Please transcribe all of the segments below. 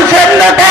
মানুষের নেতা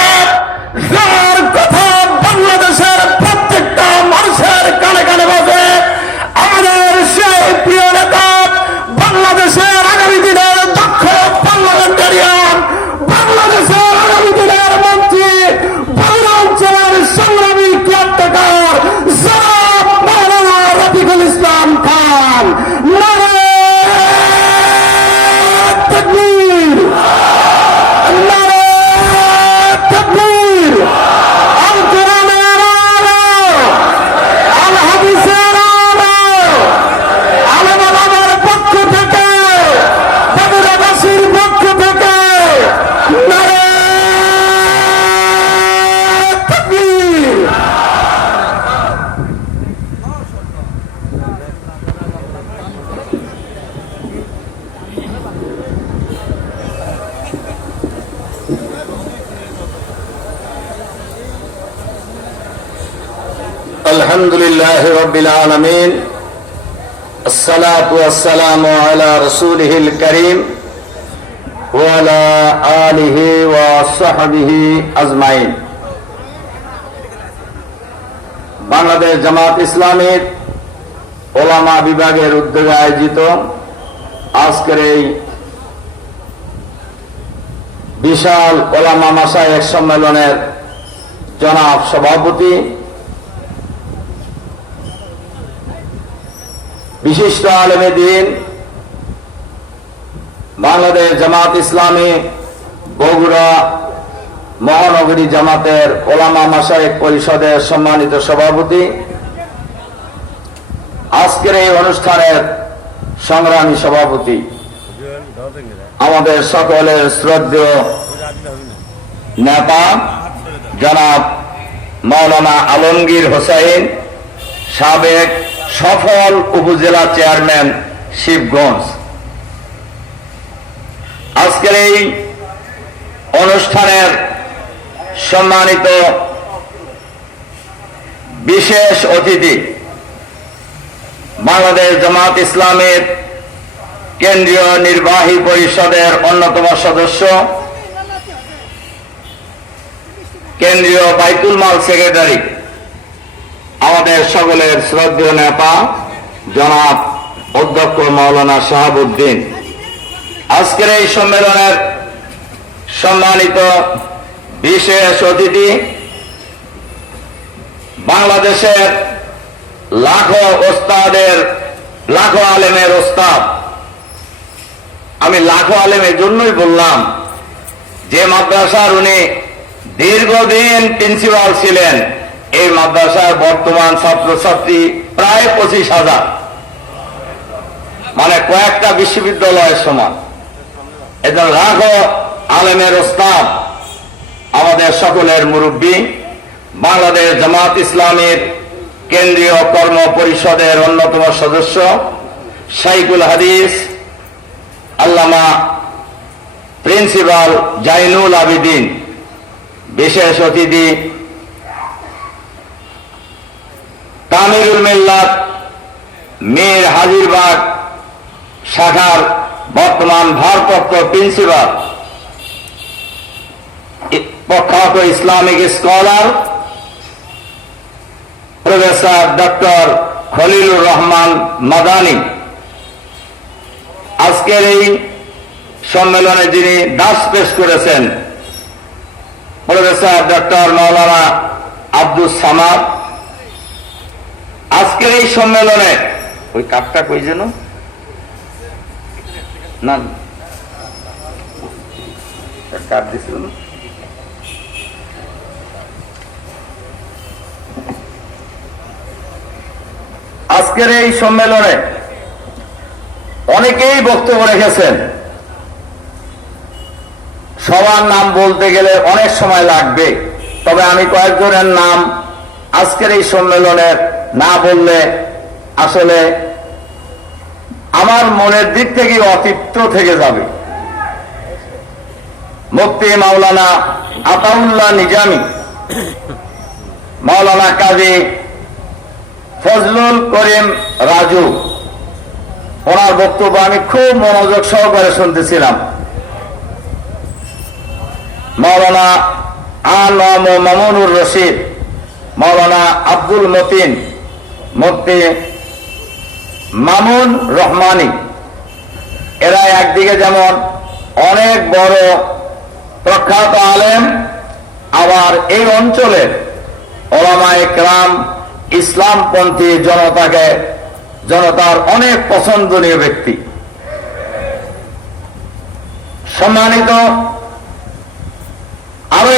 لله رب العالمين الصلاة والسلام على رسوله الكريم وعلى آله وصحبه أجمعين বাংলাদেশ জামাত ইসলামের ওলামা বিভাগের উদ্যোগে আয়োজিত আজকের এই বিশাল ওলামা মাসায়েক সম্মেলনের জনাব সভাপতি বিশিষ্ট আলেমে দিন, বাংলাদেশ জামাত ইসলামী বগুড়া মহানগরী জামাতের ওলামা মাসায়েক পরিষদের সম্মানিত সভাপতি। আজকের এই অনুষ্ঠানের সংগ্রামী সভাপতি আমাদের সকলের শ্রদ্ধেয় নেতা জনাব মাওলানা আলমগীর হোসাইন সাবেক সফল উপজেলা চেয়ারম্যান শিবগঞ্জ। আজকের এই অনুষ্ঠানের সম্মানিত বিশেষ অতিথি বাংলাদেশ জামাত ইসলামের কেন্দ্রীয় নির্বাহী পরিষদের অন্যতম সদস্য, কেন্দ্রীয় বাইতুল মাল সেক্রেটারি আমাদের সকলের শ্রদ্ধেয় নেতা, জনাব অধ্যক্ষ মৌলানা শাহাবুদ্দিন। আজকের এই সম্মেলনের সম্মানিত বিশেষ অতিথি বাংলাদেশের লাখো ওস্তাদের, লাখো আলেমের ওস্তাদ। আমি লাখো আলেমের জন্যই বললাম, যে মাদ্রাসার উনি দীর্ঘদিন প্রিন্সিপাল ছিলেন এই মাদ্রাসার বর্তমান ছাত্রছাত্রী প্রায় পঁচিশ হাজার। মানে কয়েকটা বিশ্ববিদ্যালয়ের সমান এদের রাঘ আলেমের ওস্তাদ, আমাদের সকলের মুরব্বী, বাংলাদেশ জামাত ইসলামের কেন্দ্রীয় কর্ম পরিষদের অন্যতম সদস্য শাইকুল হাদিস, আল্লামা প্রিন্সিপাল জাইনুল আবিদিন, বিশেষ অতিথি তামিরুল মিল্লাত, মীর হাজিরবাগ শাখার বর্তমান ভারপ্রাপ্ত প্রিন্সিপাল প্রখ্যাত Islamic scholar, professor doctor Khalilur Rahman Madani. আজকের এই সম্মেলনে যিনি দাস পেশ করেছেন, প্রফেসর ডক্টর মৌলানা আব্দুল সামাদ আজকের এই সম্মেলনে ওই কাপটা কই যেন? না। কাপ দিছিল না? আজকের এই সম্মেলনে অনেকেই বক্তব্য রেখেছেন। সবার নাম বলতে গেলে অনেক সময় লাগবে তবে আমি কয়েকজনের নাম আজকের এই সম্মেলনে না বললে আসলে আমার মনের দিক থেকে অতিপ্ত থেকে যাবে। মুফতি মাওলানা আতাউল্লাহ নিজামী, মাওলানা কাজী ফজলুল করিম রাজু, ওনার বক্তব্য আমি খুব মনোযোগ সহকারে শুনতেছিলাম। মৌলানা আলম মামুনুর রশিদ মৌলানা আব্দুল মতিন মুফতি মামুন রহমানি। এরা একদিকে যেমন অনেক বড় প্রখ্যাত আলেম, আবার এই অঞ্চলের ওলামায়ে ক্রাম ইসলামপন্থী জনতাকে, জনতার অনেক পছন্দনীয় ব্যক্তি। সম্মানিত, আরও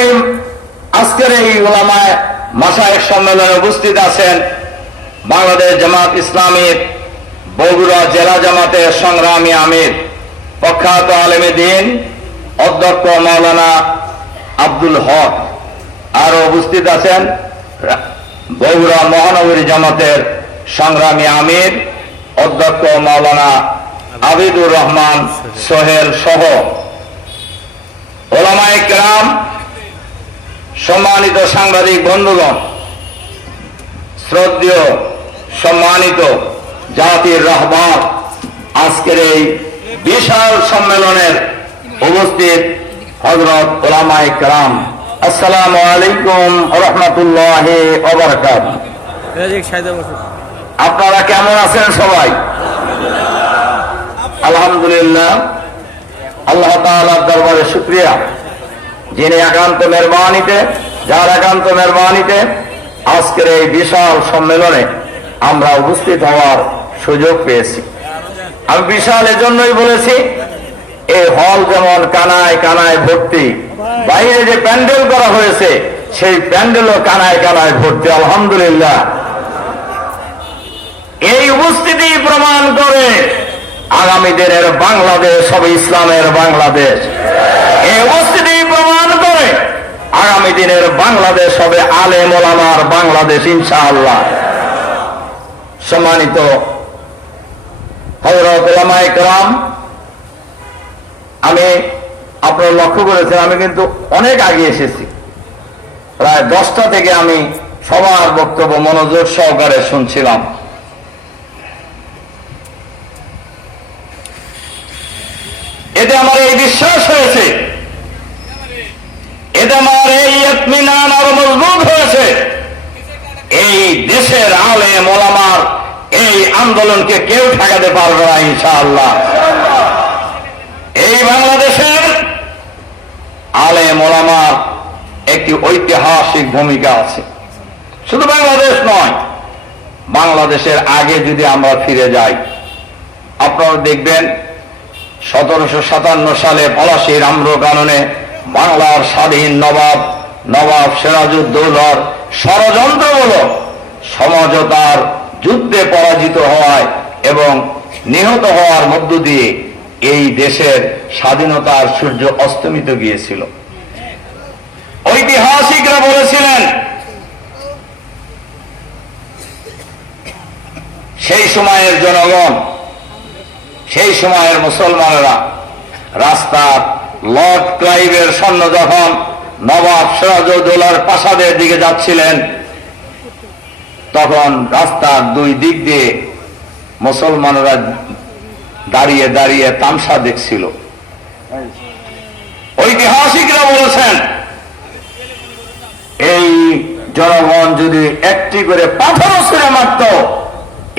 আজকের এই ওলামায় মাসায়েক সম্মেলনে উপস্থিত আছেন বাংলাদেশ জামাত ইসলামীর বগুড়া জেলা জামাতের সংগ্রামী আমির, প্রখ্যাত আলেমে দিন অধ্যক্ষ মাওলানা আব্দুল হক। আরও উপস্থিত আছেন বগুড়া মহানগরী জামাতের সংগ্রামী আমির, অধ্যক্ষ মাওলানা আবিদুর রহমান সোহেল সহ। ওলামায়ে কেরাম, সম্মানিত সাংবাদিক বন্ধুগণ, শ্রদ্ধেয় সম্মানিত জাতির রাহবার আজকের এই বিশাল সম্মেলনের উপস্থিত হজরত ওলামায় কেরাম। আসসালামু আলাইকুম রহমতুল্লাহ আপনারা কেমন আছেন সবাই? আলহামদুলিল্লাহ। আল্লাহ তাআলার দরবারে শুক্রিয়া। যিনি একান্ত মেহরবানিতে, যার একান্ত মেহরবানিতে আজকের এই বিশাল সম্মেলনে আমরা উপস্থিত হওয়ার সুযোগ পেয়েছি। আমি বিশাল এজন্যই বলেছি, এই হল যেমন কানায় কানায় ভর্তি, বাইরে যে প্যান্ডেল করা হয়েছে, সেই প্যান্ডেলও কানায় কানায় ভর্তি, আলহামদুলিল্লাহ। এই উপস্থিতি প্রমাণ করে আগামী দিনের বাংলাদেশ হবে ইসলামের বাংলাদেশ। এই উপস্থিতি প্রমাণ করে আগামী দিনের বাংলাদেশ হবে আলে মোলামার বাংলাদেশ, ইনশাআল্লাহ। সম্মানিত আমি আপনারা লক্ষ্য করেছেন, আমি কিন্তু অনেক আগে এসেছি। প্রায় দশটা থেকে আমি সবার বক্তব্য মনোযোগ সহকারে শুনছিলাম। এতে আমার এই বিশ্বাস হয়েছে। এতে আমার এই মজবুত হয়েছে। এই দেশের আলে মোলামার আন্দোলনকে কেউ ঠেকাতে পারবে না, ইনশাআল্লাহ। এই বাংলাদেশের আলে মোলামার একটি ঐতিহাসিক ভূমিকা আছে। শুধু বাংলাদেশ নয়, বাংলাদেশের আগে যদি আমরা ফিরে যাই, আপনারা দেখবেন সতেরোশো সাতান্ন সালে পলাশির আম্র কাননে বাংলার স্বাধীন নবাব নবাব সিরাজউদ্দৌলার ষড়যন্ত্রমূলক সমঝোতার যুদ্ধে পরাজিত হয় এবং নিহত হওয়ার মধ্য দিয়ে এই দেশের স্বাধীনতার সূর্য অস্তমিত গিয়েছিল। ঐতিহাসিকরা বলেছিলেন, সেই সময়ের জনগণ, সেই সময়ের মুসলমানরা রাস্তার লর্ড ক্লাইভের সৈন্য যখন নবাব সিরাজউদ্দৌলার প্রাসাদের দিকে যাচ্ছিলেন। তখন রাস্তার দুই দিক দিয়ে মুসলমানরা দাঁড়িয়ে দাঁড়িয়ে তামসা দেখছিল। ঐতিহাসিকরা বলেছেন, এই জনগণ যদি একটি করে পাথর ছুঁড়ে মারত,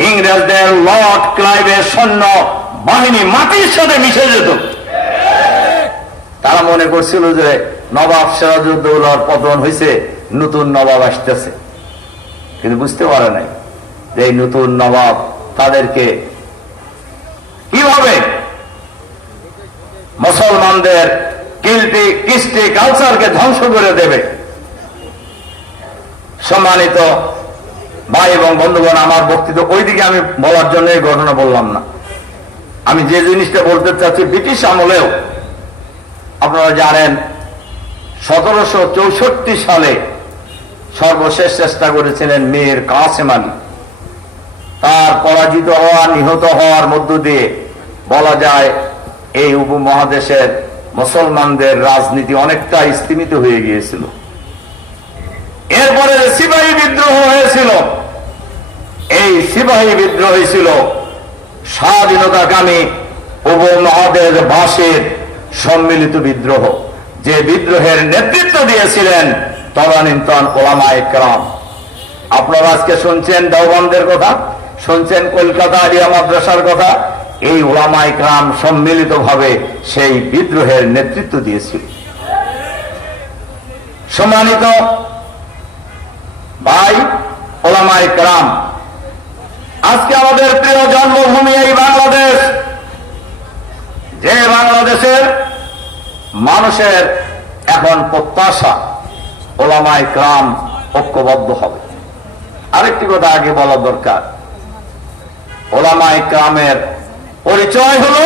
ইংরেজদের লর্ড ক্লাইভের সৈন্য বাহিনী মাটির সাথে মিশে যেত। তারা মনে করছিল যে নবাব সিরাজউদ্দৌলার পতন হয়েছে নতুন নবাব আসতেছে। কিন্তু বুঝতে পারে নাই যে এই নতুন নবাব তাদেরকে কীভাবে মুসলমানদের কিলটি কৃষ্টি, কালচারকে ধ্বংস করে দেবে? সম্মানিত ভাই এবং বন্ধুগণ, আমার বক্তৃতা ওইদিকে আমি বলার জন্য এই ঘটনা বললাম না। আমি যে জিনিসটা বলতে চাচ্ছি, ব্রিটিশ আমলেও আপনারা জানেন, সতেরোশো চৌষট্টি সালে সর্বশেষ চেষ্টা করেছিলেন মেয়ের কাসেম আলী। তার পরাজিত হওয়া, নিহত হওয়ার মধ্য দিয়ে বলা যায়, এই উপমহাদেশের মুসলমানদের রাজনীতি অনেকটা স্তীমিত হয়ে গিয়েছিল। এরপরে সিপাহী বিদ্রোহ হয়েছিল। এই সিপাহী বিদ্রোহ ছিল স্বাধীনতাকামী উপমহাদেশ বাসের সম্মিলিত বিদ্রোহ। যে বিদ্রোহের নেতৃত্ব দিয়েছিলেন তদানীন্তন ওলামা একরাম আপনারা আজকে শুনছেন দেওবন্দের কথা, শুনছেন কলকাতা আলিয়া মাদ্রাসার কথা। এই ওলামা একরাম সম্মিলিত ভাবে সেই বিদ্রোহের নেতৃত্ব দিয়েছিল। সম্মানিত ভাই ওলামা একরাম আজকে আমাদের প্রিয় জন্মভূমি এই বাংলাদেশ। যে বাংলাদেশের মানুষের এখন প্রত্যাশা ওলামাই ক্রাম ঐক্যবদ্ধ হবে। আরেকটি কথা আগে বলা দরকার। ওলামাই ক্রামের পরিচয় হল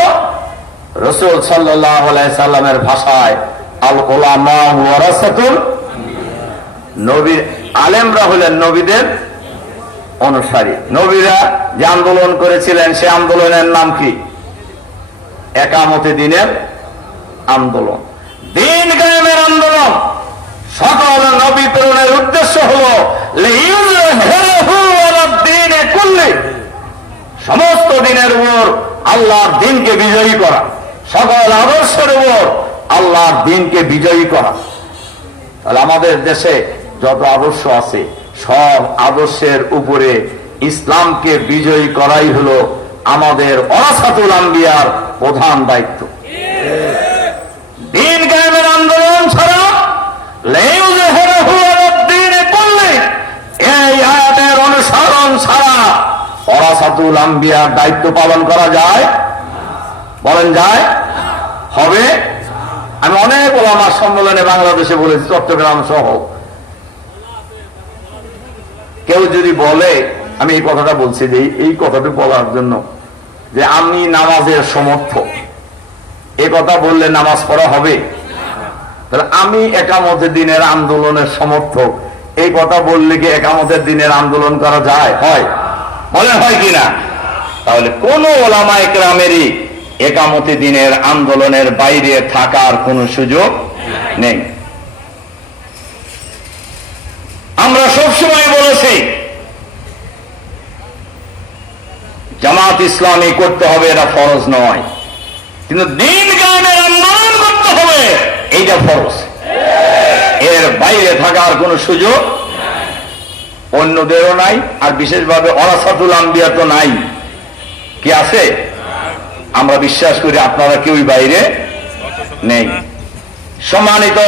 রসুল সাল্লামের ভাষায় আল ওলামা নবীর আলেমরা হলেন নবীদের অনুসারী। নবীরা যে আন্দোলন করেছিলেন, সে আন্দোলনের নাম কি? একামতে দিনের আন্দোলন। দিন গায়েমের আন্দোলন। সকল নবী প্রেরণের উদ্দেশ্য হল সমস্ত দিনের উপর আল্লাহর দিনকে বিজয়ী করা। সকল আদর্শের উপর আল্লাহর দিনকে বিজয়ী করা। তাহলে আমাদের দেশে যত আদর্শ আছে সব আদর্শের উপরে ইসলামকে বিজয়ী করাই হলো আমাদের অরাসাতুল আম্বিয়ার প্রধান দায়িত্ব। দিন কায়েমের আন্দোলন ছাড়া আম্বিয়ার দায়িত্ব পালন করা যায় বলেন যায় হবে আমি অনেক ওলামার সম্মেলনে বাংলাদেশে বলেছি চট্টগ্রাম সহ কেউ যদি বলে আমি এই কথাটা বলছি যে এই- কথাটা বলার জন্য যে আমি নামাজের সমর্থক এ কথা বললে নামাজ পড়া হবে। তাহলে আমি একামতের দিনের আন্দোলনের সমর্থক। এই কথা বললে কি একামতের দিনের আন্দোলন করা যায়? হয়। বলেন হয় কিনা তাহলে কোন ওলামা একরামেরই একামতি দিনের আন্দোলনের বাইরে থাকার কোনো সুযোগ নেই। আমরা সবসময় বলেছি, জামাত ইসলামী করতে হবে এটা ফরজ নয়। কিন্তু দিন গানের আন্দোলন করতে হবে এইটা ফরজ। এর বাইরে থাকার কোনো সুযোগ অন্যদেরও নাই, আর বিশেষভাবে অরাসাতুল আম্বিয়া তো নাই। কি আছে? আমরা বিশ্বাস করি আপনারা কেউই বাইরে নেই। সম্মানিত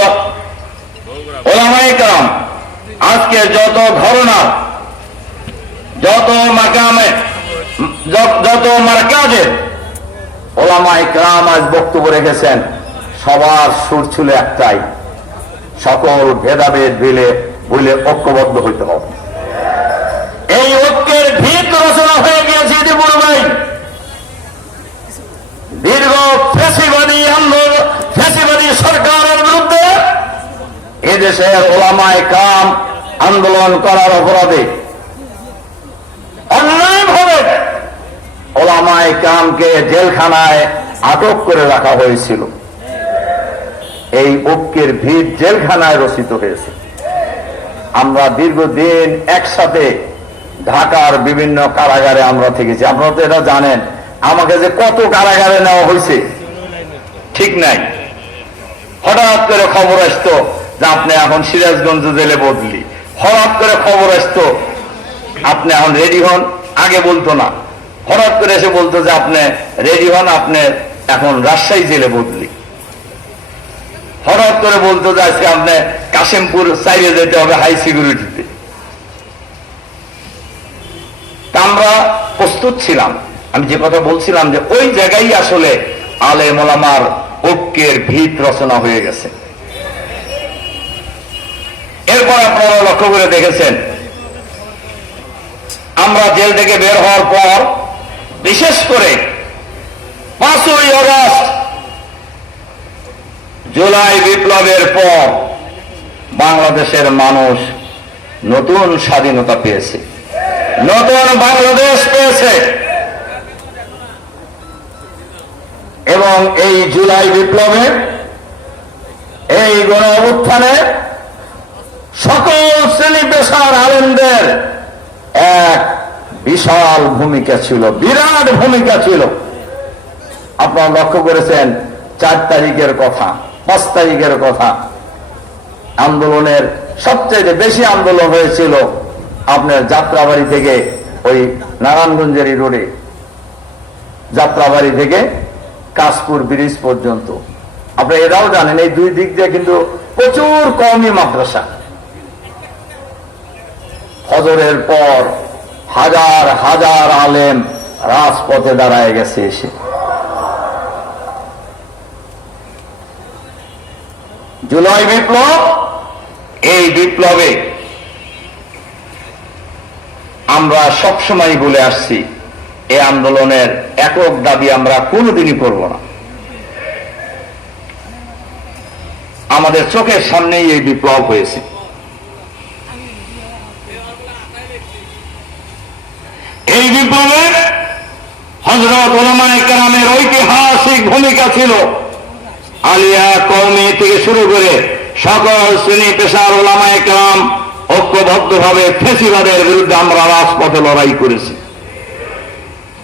ওলামাই কালাম আজকে যত ঘটনা যত মাকামে, যত মার্কাজে ওলামাই কালাম আজ বক্তব্য রেখেছেন। সবার সুর ছিল একটাই। সকল ভেদাভেদ বিলে বলে ঐক্যবদ্ধ হইতে হবে। এই ঐক্যের ভিত রচনা হয়ে গিয়েছে ইতিপূর্বেই। দীর্ঘ ফেসিবাদী আন্দোলন, ফেসিবাদী সরকারের বিরুদ্ধে এদেশের ওলামায় কাম আন্দোলন করার অপরাধে অন্যায়ভাবে ওলামায় কামকে জেলখানায় আটক করে রাখা হয়েছিল। এই ঐক্যের ভিত জেলখানায় রচিত হয়েছে। আমরা দীর্ঘদিন একসাথে ঢাকার বিভিন্ন কারাগারে আমরা থেকেছি। আপনারা তো এটা জানেন, আমাকে যে কত কারাগারে নেওয়া হয়েছে, ঠিক নাই। হঠাৎ করে খবর আসতো যে আপনি এখন সিরাজগঞ্জ জেলে বদলি। হঠাৎ করে খবর আসতো, আপনি এখন রেডি হন, আগে বলতো না। হঠাৎ করে এসে বলতো যে আপনি রেডি হন, আপনি এখন রাজশাহী জেলে বদলি। হঠাৎ করে বলতো যে আজকে আপনি কাশিমপুর সাইডে যেতে হবে হাই সিকিউরিটিতে আমরা প্রস্তুত ছিলাম। আমি যে কথা বলছিলাম যে ওই জায়গায় আসলে আলে মোলামার ঐক্যের ভিত রচনা হয়ে গেছে। এরপর আপনারা লক্ষ্য করে দেখেছেন, আমরা জেল থেকে বের হওয়ার পর বিশেষ করে পাঁচই অগস্ট জুলাই বিপ্লবের পর বাংলাদেশের মানুষ নতুন স্বাধীনতা পেয়েছে। নতুন বাংলাদেশ পেয়েছে। এবং এই জুলাই বিপ্লবে এই গণ অবস্থানে সকল শ্রেণি পেশার আলেমদের এক বিশাল ভূমিকা ছিল, বিরাট ভূমিকা ছিল। আপনারা লক্ষ্য করেছেন, চার তারিখের কথা। পাঁচ তারিখের কথা। আন্দোলনের সবচেয়ে বেশি আন্দোলন হয়েছিল আপনার যাত্রাবাড়ি থেকে ওই নারায়ণগঞ্জের রোডে। যাত্রাবাড়ি থেকে কাশপুর ব্রিজ পর্যন্ত। আপনি এটাও জানেন, এই দুই দিক দিয়ে কিন্তু প্রচুর কমই মাদ্রাসা। হজরের পর হাজার হাজার আলেম রাজপথে দাঁড়ায় গেছে এসে। জুলাই বিপ্লব, এই বিপ্লবে আমরা সবসময় বলে আসছি, এই আন্দোলনের একক দাবি আমরা কোনোদিনই করব না। আমাদের চোখের সামনেই এই বিপ্লব হয়েছে। এই বিপ্লবে হজরত ওলামায় কেরামের ঐতিহাসিক ভূমিকা ছিল আলিয়া কৌমি থেকে শুরু করে সকল শ্রেণি পেশার ওলামায় কেরাম ঐক্যবদ্ধভাবে ফেসিবাদের বিরুদ্ধে আমরা রাজপথে লড়াই করেছি।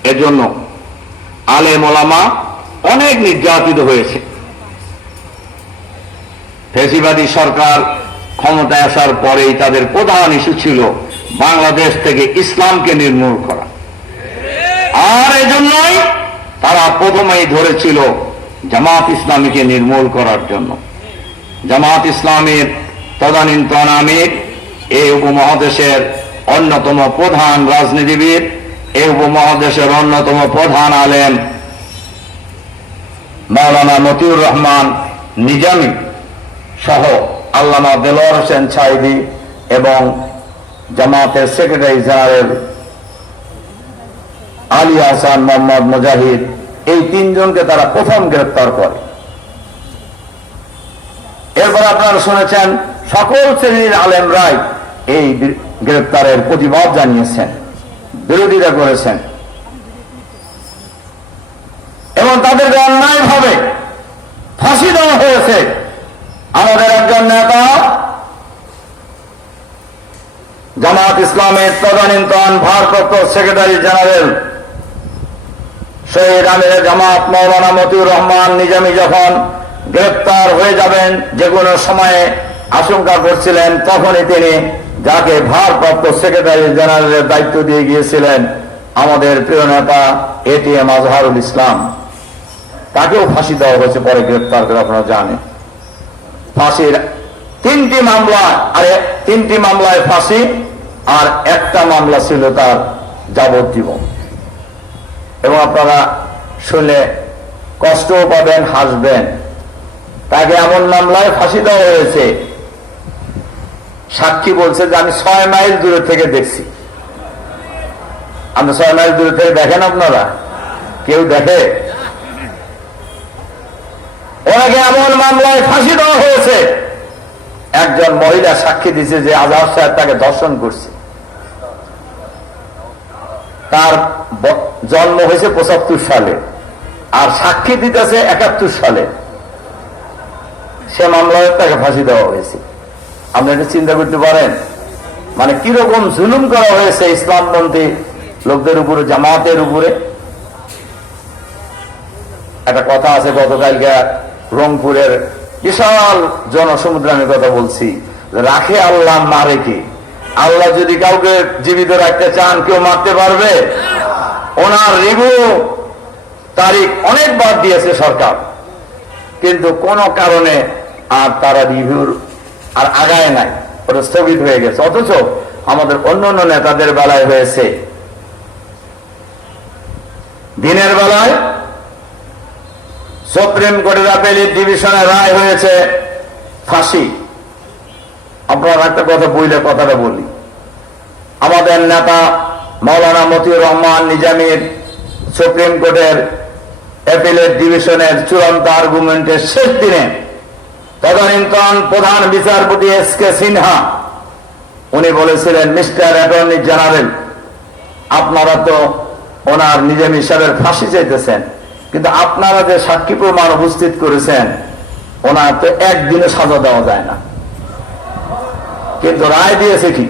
এজন্য আলে ওলামা অনেক নির্যাতিত হয়েছে। ফেসিবাদী সরকার ক্ষমতায় আসার পরেই তাদের প্রধান ইস্যু ছিল বাংলাদেশ থেকে ইসলামকে নির্মূল করা। আর এজন্যই তারা প্রথমেই ধরেছিল জামাত ইসলামীকে নির্মূল করার জন্য। জামাত ইসলামের তদানীন্তন আমির, এই উপমহাদেশের অন্যতম প্রধান রাজনীতিবিদ, এই উপমহাদেশের অন্যতম প্রধান আলেম মাওলানা মতিউর রহমান নিজামী সহ আল্লামা দেলোয়ার হোসেন ছাইদি এবং জামাতের সেক্রেটারি জেনারেল আলী হাসান মোহাম্মদ মুজাহিদ এই তিনজনকে তারা প্রথম গ্রেপ্তার করে। এরপর আপনারা শুনেছেন, সকল শ্রেণির আলেমরাই এই বি- গ্রেপ্তারের প্রতিবাদ জানিয়েছেন, বিরোধিতা করেছেন। এবং তাদেরকে অন্যায়ভাবে ফাঁসি দেওয়া হয়েছে। আমাদের একজন নেতা জামাত ইসলামের তদানীন্তন ভারপ্রাপ্ত সেক্রেটারি জেনারেল শহীদ আমির জামাত মৌলানা মতিউর রহমান নিজামি যখন গ্রেপ্তার হয়ে যাবেন, যে কোনো সময়ে আশঙ্কা করছিলেন, তখনই তিনি যাকে ভারপ্রাপ্ত সেক্রেটারি জেনারেলের দায়িত্ব দিয়ে গিয়েছিলেন, আমাদের প্রিয় নেতা এটিএম আজহারুল ইসলাম। তাকেও ফাঁসি দেওয়া হয়েছে, পরে গ্রেপ্তার করে আপনারা জানেন। ফাঁসির তিনটি মামলা, আর তিনটি মামলায় ফাঁসি, আর একটা মামলা ছিল তার যাবজ্জীবন। এবং আপনারা শুনে কষ্টও পাবেন, হাসবেন। তাকে এমন মামলায় ফাঁসি দেওয়া হয়েছে। সাক্ষী বলছে যে, আমি ছয় মাইল দূরে থেকে দেখছি। আমি ছয় মাইল দূরে থেকে দেখেন আপনারা? কেউ দেখে? ওনাকে এমন মামলায় ফাঁসি দেওয়া হয়েছে। একজন মহিলা সাক্ষী দিছে যে, আজহার সাহেব তাকে দর্শন করছে। তার জন্ম হয়েছে পঁচাত্তর সালে, আর সাক্ষী দিতেছে একাত্তর সালে। সে মামলায় তাকে ফাঁসি দেওয়া হয়েছে। আপনি এটা চিন্তা করতে পারেন মানে কীরকম জুলুম করা হয়েছে ইসলামপন্থী লোকদের উপরে জামাতের উপরে? একটা কথা আছে, গতকালকে রংপুরের বিশাল জনসমুদ্র আমি কথা বলছি, রাখে আল্লাহ মারে কি? আল্লাহ যদি কাউকে জীবিত রাখতে চান, কেউ মারতে পারবে। ওনার রিভিউ তারিখ অনেক বাদ দিয়েছে সরকার। কিন্তু কোন কারণে আর তারা রিভিউর আর আগায় নাই। ওটা স্থগিত হয়ে গেছে। অথচ আমাদের অন্য অন্য নেতাদের বেলায় হয়েছে। দিনের বেলায় সুপ্রিম কোর্টের আপিলের ডিভিশনের রায় হয়েছে ফাঁসি। আপনারা একটা কথা বইলে কথাটা বলি। আমাদের নেতা মৌলানা মতিউর রহমান নিজামীর সুপ্রিম কোর্টের অ্যাপিলের ডিভিশনের চূড়ান্ত আর্গুমেন্টের শেষ দিনে তদানীন্তন প্রধান বিচারপতি এস কে সিনহা, উনি বলেছিলেন, মিস্টার অ্যাটর্নি জেনারেল, আপনারা তো ওনার নিজামী সাহেবের ফাঁসি চাইতেছেন, কিন্তু আপনারা যে সাক্ষী প্রমাণ উপস্থিত করেছেন, ওনার তো একদিনে সাজা দেওয়া যায় না। কিন্তু রায় দিয়েছে কি?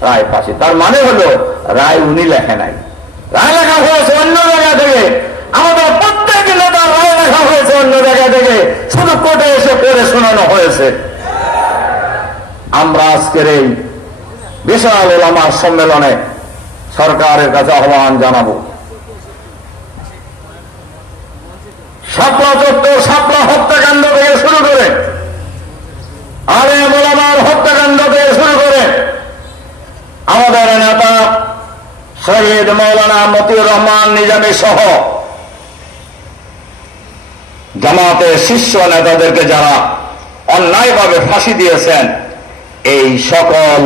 রায় ফাঁসি। তার মানে হলো, রায় উনি লেখে নাই। রায় লেখা হয়েছে অন্য জায়গা থেকে। আমাদের প্রত্যেক নেতার রায় লেখা হয়েছে অন্য জায়গা থেকে। শুধু কোর্টে এসে পড়ে শোনানো হয়েছে। আমরা আজকের এই বিশাল ওলামার সম্মেলনে সরকারের কাছে আহ্বান জানাব। শাপলা চত্বর, শাপলা হত্যাকাণ্ড থেকে শুরু করে আরে মোলামার হত্যাকাণ্ড থেকে শুরু করে আমাদের নেতা শহীদ মৌলানা মতিউর রহমান নিজামী সহ জামাতের শীর্ষ নেতাদেরকে যারা অন্যায়ভাবে ফাঁসি দিয়েছেন, এই সকল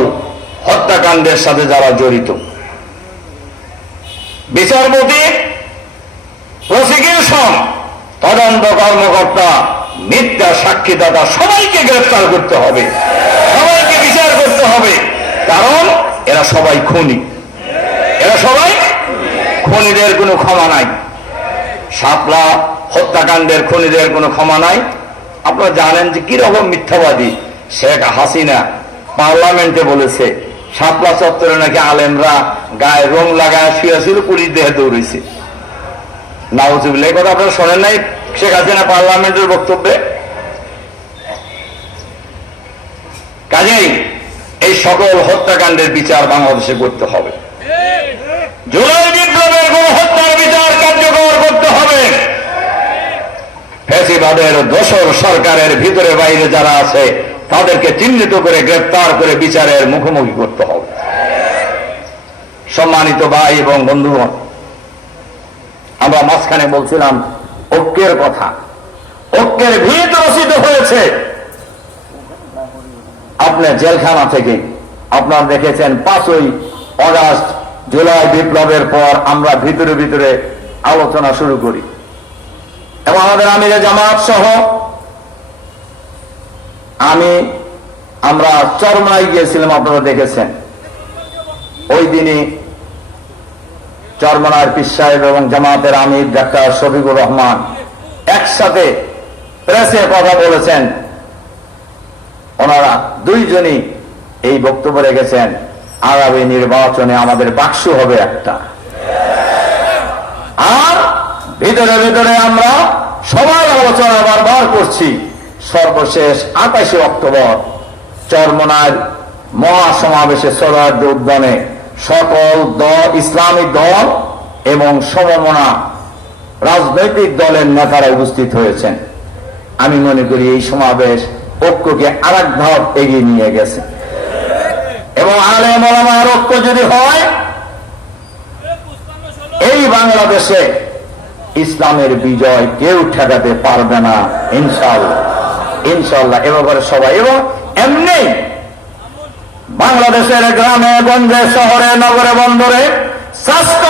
হত্যাকাণ্ডের সাথে যারা জড়িত। বিচারপতি, প্রসিকিউশন, তদন্ত কর্মকর্তা মিথ্যা সাক্ষীদাতা সবাইকে গ্রেফতার করতে হবে। সবাইকে বিচার করতে হবে। কারণ এরা সবাই খুনি। এরা সবাই খুনিদের কোনো ক্ষমা নাই। শাপলা হত্যাকাণ্ডের খুনিদের কোনো ক্ষমা নাই। আপনারা জানেন যে কীরকম মিথ্যাবাদী শেখ হাসিনা পার্লামেন্টে বলেছে শাপলা চত্বরে নাকি আলেমরা গায়ে রং লাগায় শুয়েছিল পুলিশ দেহে দৌড়েছে। নাউজুবিল্লাহ কথা আপনারা শোনেন নাই? শেখ হাসিনা পার্লামেন্টের বক্তব্যে। কাজেই এই সকল হত্যাকাণ্ডের বিচার বাংলাদেশে করতে হবে। জুলাই বিপ্লবের কোন হত্যার বিচার কার্যকর করতে হবে। ফেসিবাদের দোসর সরকারের ভিতরে বাইরে যারা আছে, তাদেরকে চিহ্নিত করে, গ্রেপ্তার করে বিচারের মুখোমুখি করতে হবে। সম্মানিত ভাই এবং বন্ধুগণ, আমরা মাঝখানে বলছিলাম ঐক্যের কথা। ঐক্যের ভিত রচিত হয়েছে। আপনার জেলখানা থেকে আপনারা দেখেছেন পাঁচই অগাস্ট জুলাই বিপ্লবের পর আমরা ভিতরে ভিতরে আলোচনা শুরু করি। এবং আমাদের আমিরে জামাত সহ আমি, আমরা চরমায় গিয়েছিলাম, আপনারা দেখেছেন। ওই দিনই চরমনার পিস সাহেব এবং জামাতের আমির ডাক্তার শফিকুর রহমান একসাথে প্রেসে কথা বলেছেন। ওনারা দুইজনই এই বক্তব্য রেখেছেন, আগামী নির্বাচনে আমাদের বাক্স হবে একটা। আর ভিতরে ভিতরে আমরা সবাই আলোচনা বারবার করছি। সর্বশেষ আঠাশে অক্টোবর চরমনার মহাসমাবেশে সরার্য উদ্যানে সকল দল, ইসলামিক দল এবং সমমনা রাজনৈতিক দলের নেতারা উপস্থিত হয়েছেন। আমি মনে করি এই সমাবেশ ঐক্যকে আর এক ধাপ এগিয়ে নিয়ে গেছে। এবং আলে মলামার ঐক্য যদি হয়, এই বাংলাদেশে ইসলামের বিজয় কেউ ঠেকাতে পারবে না ইনশাল্লাহ ইনশাল্লাহ এ ব্যাপারে সবাই, এবং এমনি বাংলাদেশের গ্রামে গঞ্জে শহরে নগরে বন্দরে স্বাস্থ্য